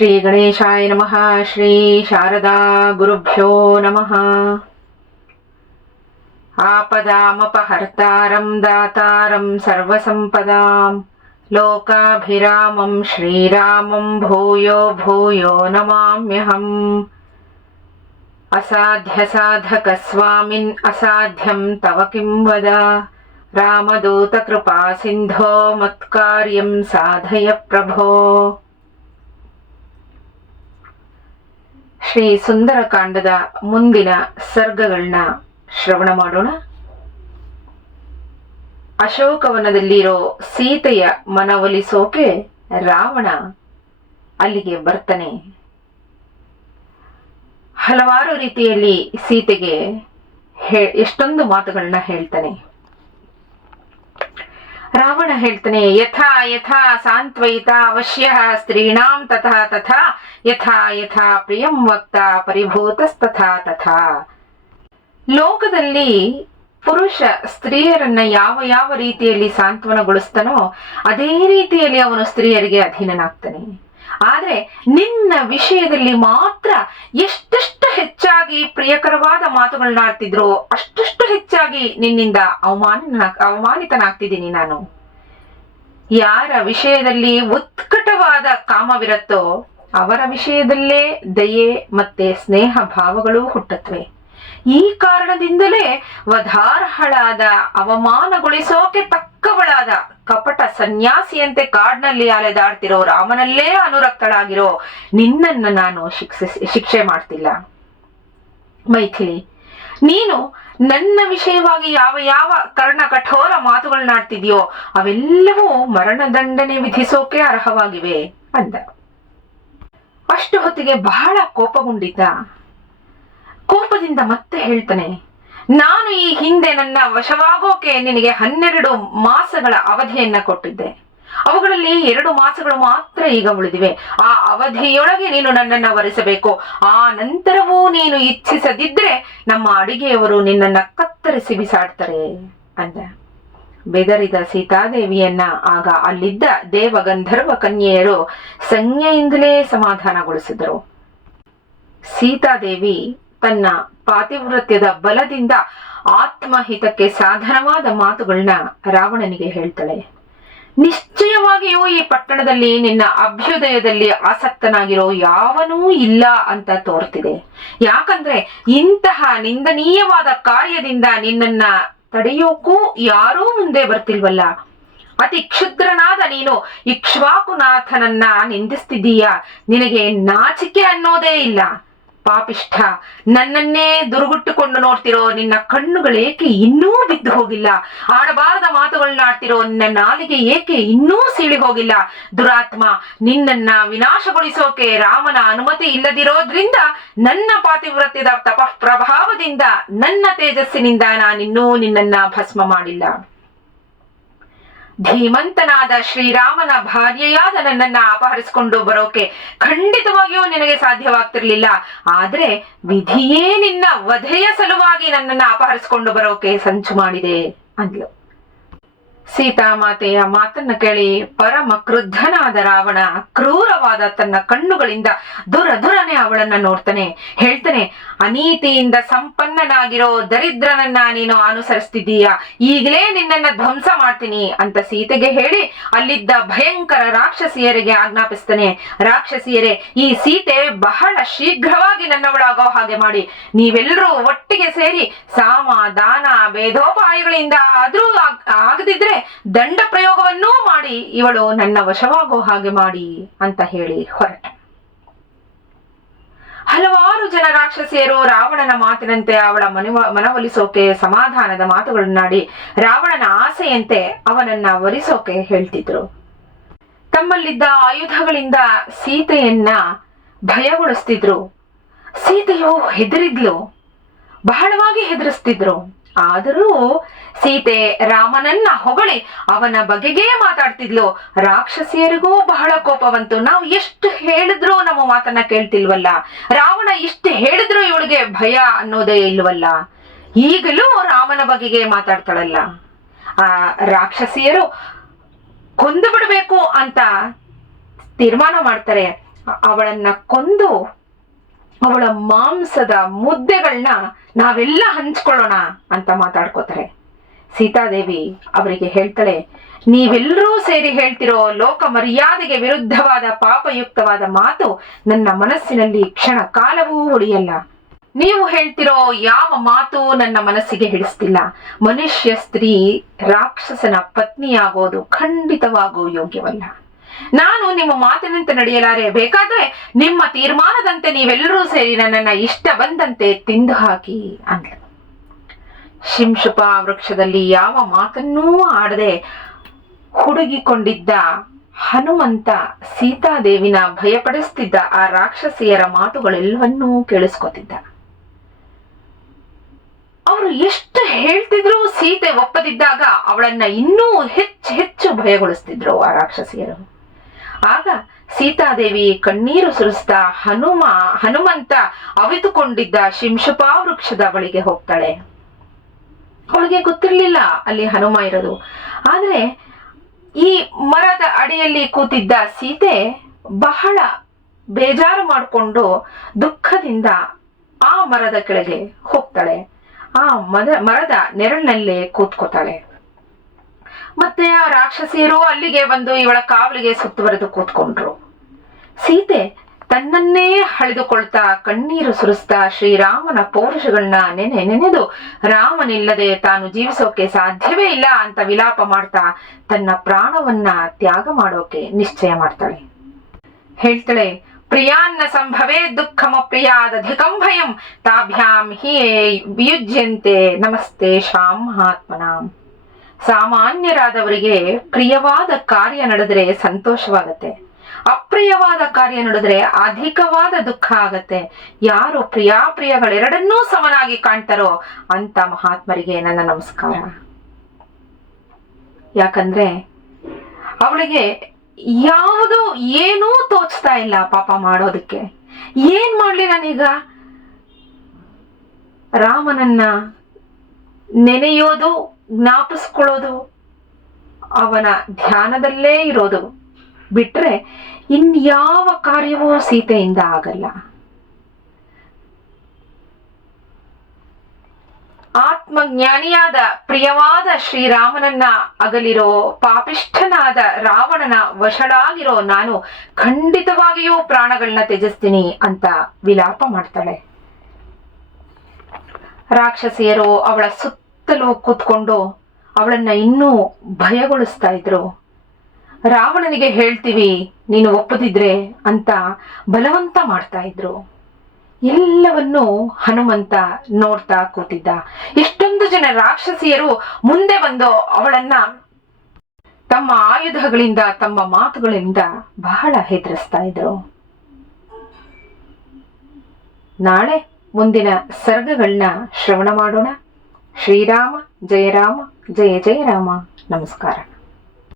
श्रीगणेशाय नमः, श्री शारदा गुरुभ्यो नमः। आपदामपहर्तारं दातारं सर्वसम्पदां, लोकाभिरामं श्रीरामं भूयो भूयो नमाम्यहम्। असाध्यसाधकस्वामिन् असाध्यं तव किं वद? रामदूतकृपा सिन्धो मत्कार्यं साधय प्रभो। ಶ್ರೀ ಸುಂದರಕಾಂಡದ ಮುಂದಿನ ಸರ್ಗಗಳನ್ನ ಶ್ರವಣ ಮಾಡೋಣ. ಅಶೋಕವನದಲ್ಲಿರೋ ಸೀತೆಯ ಮನವೊಲಿಸೋಕೆ ರಾವಣ ಅಲ್ಲಿಗೆ ಬರ್ತಾನೆ. ಹಲವಾರು ರೀತಿಯಲ್ಲಿ ಸೀತೆಗೆ ಎಷ್ಟೊಂದು ಮಾತುಗಳನ್ನ ಹೇಳ್ತಾನೆ. ರಾವಣ ಹೇಳ್ತಾನೆ, ಯಥಾ ಯಥಾ ಸಾಂತ್ವಯಿತ ಅವಶ್ಯ ಸ್ತ್ರೀಣಾಂ ತಥಾ ತಥಾ, ಯಥಾ ಯಥಾ ಪ್ರಿಯಂ ವಕ್ತ ಪರಿಭೂತಸ್ತಥಾ ತಥಾ. ಲೋಕದಲ್ಲಿ ಪುರುಷ ಸ್ತ್ರೀಯರನ್ನ ಯಾವ ಯಾವ ರೀತಿಯಲ್ಲಿ ಸಾಂತ್ವನಗೊಳಿಸ್ತಾನೋ ಅದೇ ರೀತಿಯಲ್ಲಿ ಅವನು ಸ್ತ್ರೀಯರಿಗೆ ಅಧೀನನಾಗ್ತಾನೆ. ಆದ್ರೆ ನಿನ್ನ ವಿಷಯದಲ್ಲಿ ಮಾತ್ರ ಎಷ್ಟೆಷ್ಟು ಹೆಚ್ಚಾಗಿ ಪ್ರಿಯಕರವಾದ ಮಾತುಗಳನ್ನ ಆಡ್ತಿದ್ರು ಅಷ್ಟಷ್ಟು ಹೆಚ್ಚಾಗಿ ನಿನ್ನಿಂದ ಅವಮಾನ ಅವಮಾನಿತನಾಗ್ತಿದ್ದೀನಿ ನಾನು. ಯಾರ ವಿಷಯದಲ್ಲಿ ಉತ್ಕಟವಾದ ಕಾಮವಿರುತ್ತೋ ಅವರ ವಿಷಯದಲ್ಲೇ ದಯೆ ಮತ್ತೆ ಸ್ನೇಹ ಭಾವಗಳು ಹುಟ್ಟತ್ವೆ ಈ ಕಾರಣದಿಂದಲೇ ವಧಾರ್ಹಳಾದ, ಅವಮಾನಗೊಳಿಸೋಕೆ ತಕ್ಕವಳಾದ, ಕಪಟ ಸನ್ಯಾಸಿಯಂತೆ ಕಾಡ್ನಲ್ಲಿ ಅಲೆದಾಡ್ತಿರೋ ರಾಮನಲ್ಲೇ ಅನುರಕ್ತಳಾಗಿರೋ ನಿನ್ನನ್ನ ನಾನು ಶಿಕ್ಷೆ ಶಿಕ್ಷೆ ಮಾಡ್ತಿಲ್ಲ. ಮೈಥಿಲಿ ನೀನು ನನ್ನ ವಿಷಯವಾಗಿ ಯಾವ ಯಾವ ಕರ್ಣ ಕಠೋರ ಮಾತುಗಳನ್ನಾಡ್ತಿದ್ಯೋ ಅವೆಲ್ಲವೂ ಮರಣದಂಡನೆ ವಿಧಿಸೋಕೆ ಅರ್ಹವಾಗಿವೆ ಅಂದ. ಅಷ್ಟು ಹೊತ್ತಿಗೆ ಬಹಳ ಕೋಪಗೊಂಡಿದ್ದ. ಕೋಪದಿಂದ ಮತ್ತೆ ಹೇಳ್ತಾನೆ, ನಾನು ಈ ಹಿಂದೆ ನನ್ನ ವಶವಾಗೋಕೆ ನಿನಗೆ ಹನ್ನೆರಡು ಮಾಸಗಳ ಅವಧಿಯನ್ನ ಕೊಟ್ಟಿದ್ದೆ. ಅವುಗಳಲ್ಲಿ ಎರಡು ಮಾಸಗಳು ಮಾತ್ರ ಈಗ ಉಳಿದಿವೆ. ಆ ಅವಧಿಯೊಳಗೆ ನೀನು ನನ್ನನ್ನ ವರಿಸಬೇಕು. ಆ ನಂತರವೂ ನೀನು ಇಚ್ಛಿಸದಿದ್ರೆ ನಮ್ಮ ಅಡಿಗೆಯವರು ನಿನ್ನನ್ನ ಕತ್ತರಿಸಿ ಬಿಸಾಡ್ತಾರೆ ಅಂದ. ಬೆದರಿದ ಸೀತಾದೇವಿಯನ್ನ ಆಗ ಅಲ್ಲಿದ್ದ ದೇವಗಂಧರ್ವ ಕನ್ಯೆಯರು ಸಂಜ್ಞೆಯಿಂದಲೇ ಸಮಾಧಾನಗೊಳಿಸಿದರು. ಸೀತಾದೇವಿ ತನ್ನ ಪಾತಿವೃತ್ಯದ ಬಲದಿಂದ ಆತ್ಮಹಿತಕ್ಕೆ ಸಾಧನವಾದ ಮಾತುಗಳನ್ನ ರಾವಣನಿಗೆ ಹೇಳ್ತಾಳೆ. ನಿಶ್ಚಯವಾಗಿಯೂ ಈ ಪಟ್ಟಣದಲ್ಲಿ ನಿನ್ನ ಅಭ್ಯುದಯದಲ್ಲಿ ಆಸಕ್ತನಾಗಿರೋ ಯಾವನೂ ಇಲ್ಲ ಅಂತ ತೋರ್ತಿದೆ ಯಾಕಂದ್ರೆ ಇಂತಹ ನಿಂದನೀಯವಾದ ಕಾರ್ಯದಿಂದ ನಿನ್ನನ್ನ ತಡೆಯೋಕ್ಕೂ ಯಾರೂ ಮುಂದೆ ಬರ್ತಿಲ್ವಲ್ಲ. ಅತಿ ಕ್ಷುದ್ರನಾದ ನೀನು ಇಕ್ಷ್ವಾಕುನಾಥನನ್ನ ನಿಂದಿಸ್ತಿದ್ದೀಯ? ನಿನಗೆ ನಾಚಿಕೆ ಅನ್ನೋದೇ ಇಲ್ಲ. ಪಾಪಿಷ್ಠ. ನನ್ನನ್ನೇ ದುರುಗುಟ್ಟುಕೊಂಡು ನೋಡ್ತಿರೋ ನಿನ್ನ ಕಣ್ಣುಗಳೇಕೆ ಇನ್ನೂ ಬಿದ್ದು ಹೋಗಿಲ್ಲ? ಆಡಬಾರದ ಮಾತುಗಳನ್ನ ಆಡ್ತಿರೋ ನಿನ್ನ ನಾಲಿಗೆ ಏಕೆ ಇನ್ನೂ ಸೀಳಿ ಹೋಗಿಲ್ಲ? ದುರಾತ್ಮ, ನಿನ್ನನ್ನ ವಿನಾಶಗೊಳಿಸೋಕೆ ರಾಮನ ಅನುಮತಿ ಇಲ್ಲದಿರೋದ್ರಿಂದ, ನನ್ನ ಪಾತಿವ್ರತ್ಯದ ತಪ ಪ್ರಭಾವದಿಂದ, ನನ್ನ ತೇಜಸ್ಸಿನಿಂದ ನಾನಿನ್ನೂ ನಿನ್ನನ್ನ ಭಸ್ಮ ಮಾಡಿಲ್ಲ. ಧೀಮಂತನಾದ ಶ್ರೀರಾಮನ ಭಾರ್ಯೆಯಾದ ನನ್ನನ್ನ ಅಪಹರಿಸಿಕೊಂಡು ಬರೋಕೆ ಖಂಡಿತವಾಗಿಯೂ ನಿನಗೆ ಸಾಧ್ಯವಾಗ್ತಿರ್ಲಿಲ್ಲ. ಆದ್ರೆ ವಿಧಿಯೇ ನಿನ್ನ ವಧೆಯ ಸಲುವಾಗಿ ನನ್ನನ್ನ ಅಪಹರಿಸಿಕೊಂಡು ಬರೋಕೆ ಸಂಚು ಮಾಡಿದೆ, ಅಂದ್ಲು. ಸೀತಾಮಾತೆಯ ಮಾತನ್ನ ಕೇಳಿ ಪರಮ ಕ್ರುದ್ಧನಾದ ರಾವಣ ಕ್ರೂರವಾದ ತನ್ನ ಕಣ್ಣುಗಳಿಂದ ದುರ ದುರನೆ ಅವಳನ್ನ ನೋಡ್ತಾನೆ. ಹೇಳ್ತಾನೆ, ಅನೀತಿಯಿಂದ ಸಂಪನ್ನನಾಗಿರೋ ದರಿದ್ರನನ್ನ ನೀನು ಅನುಸರಿಸ್ತಿದ್ದೀಯ. ಈಗಲೇ ನಿನ್ನನ್ನ ಧ್ವಂಸ ಮಾಡ್ತೀನಿ ಅಂತ ಸೀತೆಗೆ ಹೇಳಿ ಅಲ್ಲಿದ್ದ ಭಯಂಕರ ರಾಕ್ಷಸಿಯರಿಗೆ ಆಜ್ಞಾಪಿಸ್ತಾನೆ. ರಾಕ್ಷಸಿಯರೇ, ಈ ಸೀತೆ ಬಹಳ ಶೀಘ್ರವಾಗಿ ನನ್ನವಳಾಗೋ ಹಾಗೆ ಮಾಡಿ. ನೀವೆಲ್ಲರೂ ಒಟ್ಟಿಗೆ ಸೇರಿ ಸಾಮ ದಾನ ಭೇದೋಪಾಯಗಳಿಂದ ಆದ್ರೂ ಆಗ್- ಆಗದಿದ್ರೆ ದಂಡ ಪ್ರಯೋಗವನ್ನೂ ಮಾಡಿ, ಇವಳು ನನ್ನ ವಶವಾಗೋ ಹಾಗೆ ಮಾಡಿ ಅಂತ ಹೇಳಿ ಹೊರಟ. ಹಲವಾರು ಜನ ರಾಕ್ಷಸಿಯರು ರಾವಣನ ಮಾತಿನಂತೆ ಅವಳ ಮನವ, ಮನವೊಲಿಸೋಕೆ, ಸಮಾಧಾನದ ಮಾತುಗಳನ್ನಾಡಿ ರಾವಣನ ಆಸೆಯಂತೆ ಅವನನ್ನ ವರಿಸೋಕೆ ಹೇಳ್ತಿದ್ರು. ತಮ್ಮಲ್ಲಿದ್ದ ಆಯುಧಗಳಿಂದ ಸೀತೆಯನ್ನ ಭಯಗೊಳಿಸ್ತಿದ್ರು. ಸೀತೆಯು ಹೆದರಿದ್ಲು. ಬಹಳವಾಗಿ ಹೆದರಿಸ್ತಿದ್ರು. ಆದರೂ ಸೀತೆ ರಾಮನನ್ನ ಹೊಗಳಿ ಅವನ ಬಗೆಗೇ ಮಾತಾಡ್ತಿದ್ಲು. ರಾಕ್ಷಸಿಯರಿಗೂ ಬಹಳ ಕೋಪವಂತು. ನಾವು ಎಷ್ಟು ಹೇಳಿದ್ರು ನಮ್ಮ ಮಾತನ್ನ ಕೇಳ್ತಿಲ್ವಲ್ಲ? ರಾವಣ ಇಷ್ಟು ಹೇಳಿದ್ರು ಇವಳಿಗೆ ಭಯ ಅನ್ನೋದೇ ಇಲ್ವಲ್ಲ? ಈಗಲೂ ರಾಮನ ಬಗೆಗೆ ಮಾತಾಡ್ತಾಳಲ್ಲ. ಆ ರಾಕ್ಷಸಿಯರು ಕೊಂದು ಬಿಡಬೇಕು ಅಂತ ತೀರ್ಮಾನ ಮಾಡ್ತಾರೆ. ಅವಳನ್ನ ಕೊಂದು ಅವಳ ಮಾಂಸದ ಮುದ್ದೆಗಳನ್ನ ನಾವೆಲ್ಲ ಹಂಚ್ಕೊಳ್ಳೋಣ ಅಂತ ಮಾತಾಡ್ಕೋತಾರೆ. ಸೀತಾದೇವಿ ಅವರಿಗೆ ಹೇಳ್ತಾಳೆ, ನೀವೆಲ್ಲರೂ ಸೇರಿ ಹೇಳ್ತಿರೋ ಲೋಕ ಮರ್ಯಾದೆಗೆ ವಿರುದ್ಧವಾದ ಪಾಪಯುಕ್ತವಾದ ಮಾತು ನನ್ನ ಮನಸ್ಸಿನಲ್ಲಿ ಕ್ಷಣ ಕಾಲವೂ ಉಳಿಯಲ್ಲ. ನೀವು ಹೇಳ್ತಿರೋ ಯಾವ ಮಾತು ನನ್ನ ಮನಸ್ಸಿಗೆ ಹಿಡಿಸ್ತಿಲ್ಲ. ಮನುಷ್ಯ ಸ್ತ್ರೀ ರಾಕ್ಷಸನ ಪತ್ನಿಯಾಗೋದು ಖಂಡಿತವಾಗೂ ಯೋಗ್ಯವಲ್ಲ. ನಾನು ನಿಮ್ಮ ಮಾತಿನಂತೆ ನಡೆಯಲಾರೆ. ಬೇಕಾದ್ರೆ ನಿಮ್ಮ ತೀರ್ಮಾನದಂತೆ ನೀವೆಲ್ಲರೂ ಸೇರಿ ನನ್ನನ್ನ ಇಷ್ಟ ಬಂದಂತೆ ತಿಂದು ಹಾಕಿ ಅಂದ್ಲು. ಶಿಂಶುಪ ವೃಕ್ಷದಲ್ಲಿ ಯಾವ ಮಾತನ್ನೂ ಆಡದೆ ಹುಡುಗಿಕೊಂಡಿದ್ದ ಹನುಮಂತ ಸೀತಾದೇವಿನ ಭಯಪಡಿಸ್ತಿದ್ದ ಆ ರಾಕ್ಷಸಿಯರ ಮಾತುಗಳೆಲ್ಲವನ್ನೂ ಕೇಳಿಸ್ಕೊತಿದ್ದ. ಅವರು ಎಷ್ಟು ಹೇಳ್ತಿದ್ರು ಸೀತೆ ಒಪ್ಪದಿದ್ದಾಗ ಅವಳನ್ನ ಇನ್ನೂ ಹೆಚ್ಚು ಹೆಚ್ಚು ಭಯಗೊಳಿಸ್ತಿದ್ರು ಆ ರಾಕ್ಷಸಿಯರು. ಆಗ ಸೀತಾದೇವಿ ಕಣ್ಣೀರು ಸುರಿಸ್ತಾ ಹನುಮ, ಹನುಮಂತ ಅವಿತುಕೊಂಡಿದ್ದ ಶಿಂಶುಪಾ ವೃಕ್ಷದ ಬಳಿಗೆ ಹೋಗ್ತಾಳೆ. ಅವಳಿಗೆ ಗೊತ್ತಿರ್ಲಿಲ್ಲ ಅಲ್ಲಿ ಹನುಮ ಇರೋದು. ಆದ್ರೆ ಈ ಮರದ ಅಡಿಯಲ್ಲಿ ಕೂತಿದ್ದ ಸೀತೆ ಬಹಳ ಬೇಜಾರು ಮಾಡಿಕೊಂಡು ದುಃಖದಿಂದ ಆ ಮರದ ಕೆಳಗೆ ಹೋಗ್ತಾಳೆ. ಆ ಮದ, ಮರದ ನೆರಳಿನಲ್ಲೇ ಕೂತ್ಕೋತಾಳೆ. ಮತ್ತೆ ಆ ರಾಕ್ಷಸಿಯರು ಅಲ್ಲಿಗೆ ಬಂದು ಇವಳ ಕಾವಲಿಗೆ ಸುತ್ತುವರೆದು ಕೂತ್ಕೊಂಡ್ರು. ಸೀತೆ ತನ್ನನ್ನೇ ಹಳೆದುಕೊಳ್ತಾ ಕಣ್ಣೀರು ಸುರಿಸ್ತಾ ಶ್ರೀರಾಮನ ಪೌರುಷಗಳನ್ನ ನೆನೆ ನೆನೆದು, ರಾಮನಿಲ್ಲದೆ ತಾನು ಜೀವಿಸೋಕೆ ಸಾಧ್ಯವೇ ಇಲ್ಲ ಅಂತ ವಿಲಾಪ ಮಾಡ್ತಾ ತನ್ನ ಪ್ರಾಣವನ್ನ ತ್ಯಾಗ ಮಾಡೋಕೆ ನಿಶ್ಚಯ ಮಾಡ್ತಾಳೆ. ಹೇಳ್ತಾಳೆ, ಪ್ರಿಯಾನ್ನ ಸಂಭವೇ ದುಃಖಮ ಪ್ರಿಯಾದಧಿಕಂ ಭಯಂ ತಾಭ್ಯಾಂ ಹಿಯೇ ವಿಯುಜ್ಯಂತೆ ನಮಸ್ತೆ ಶಾಂ ಮಹಾತ್ಮನಾಂ. ಸಾಮಾನ್ಯರಾದವರಿಗೆ ಪ್ರಿಯವಾದ ಕಾರ್ಯ ನಡೆದ್ರೆ ಸಂತೋಷವಾಗತ್ತೆ. ಅಪ್ರಿಯವಾದ ಕಾರ್ಯ ನಡೆದ್ರೆ ಅಧಿಕವಾದ ದುಃಖ ಆಗತ್ತೆ. ಯಾರು ಪ್ರಿಯಾಪ್ರಿಯಗಳೆರಡನ್ನೂ ಸಮನಾಗಿ ಕಾಣ್ತಾರೋ ಅಂತ ಮಹಾತ್ಮರಿಗೆ ನನ್ನ ನಮಸ್ಕಾರ. ಯಾಕಂದ್ರೆ ಅವಳಿಗೆ ಯಾವುದು ಏನೂ ತೋಚ್ತಾ ಇಲ್ಲ ಪಾಪ ಮಾಡೋದಕ್ಕೆ. ಏನ್ ಮಾಡ್ಲಿ ನಾನೀಗ? ರಾಮನನ್ನ ನೆನೆಯೋದು ಜ್ಞಾಪಿಸ್ಕೊಳ್ಳೋದು, ಅವನ ಧ್ಯಾನದಲ್ಲೇ ಇರೋದು. ಬಿಟ್ರೆ ಇನ್ಯಾವ ಕಾರ್ಯವೂ ಸೀತೆಯಿಂದ ಆಗಲ್ಲ. ಆತ್ಮಜ್ಞಾನಿಯಾದ, ಪ್ರಿಯವಾದ ಶ್ರೀರಾಮನನ್ನ ಅಗಲಿರೋ, ಪಾಪಿಷ್ಠನಾದ ರಾವಣನ ವಶಳಾಗಿರೋ ನಾನು ಖಂಡಿತವಾಗಿಯೂ ಪ್ರಾಣಗಳನ್ನ ತ್ಯಜಿಸ್ತೀನಿ ಅಂತ ವಿಲಾಪ ಮಾಡ್ತಾಳೆ. ರಾಕ್ಷಸಿಯರು ಅವಳ ಸುತ್ತಲೂ ಕೂತ್ಕೊಂಡು ಅವಳನ್ನ ಇನ್ನೂ ಭಯಗೊಳಿಸ್ತಾ ಇದ್ರು. ರಾವಣನಿಗೆ ಹೇಳ್ತೀವಿ, ನೀನು ಒಪ್ಪದಿದ್ರೆ ಅಂತ ಬಲವಂತ ಮಾಡ್ತಾ ಇದ್ರು. ಎಲ್ಲವನ್ನೂ ಹನುಮಂತ ನೋಡ್ತಾ ಕೂತಿದ್ದ. ಎಷ್ಟೊಂದು ಜನ ರಾಕ್ಷಸಿಯರು ಮುಂದೆ ಬಂದು ಅವಳನ್ನ ತಮ್ಮ ಆಯುಧಗಳಿಂದ, ತಮ್ಮ ಮಾತುಗಳಿಂದ ಬಹಳ ಹೆದರಿಸ್ತಾ ಇದ್ರು. ನಾಳೆ ಮುಂದಿನ ಸರ್ಗಗಳನ್ನ ಶ್ರವಣ ಮಾಡೋಣ. ಶ್ರೀರಾಮ ಜಯ ರಾಮ ಜಯ ಜಯ ರಾಮ ನಮಸ್ಕಾರ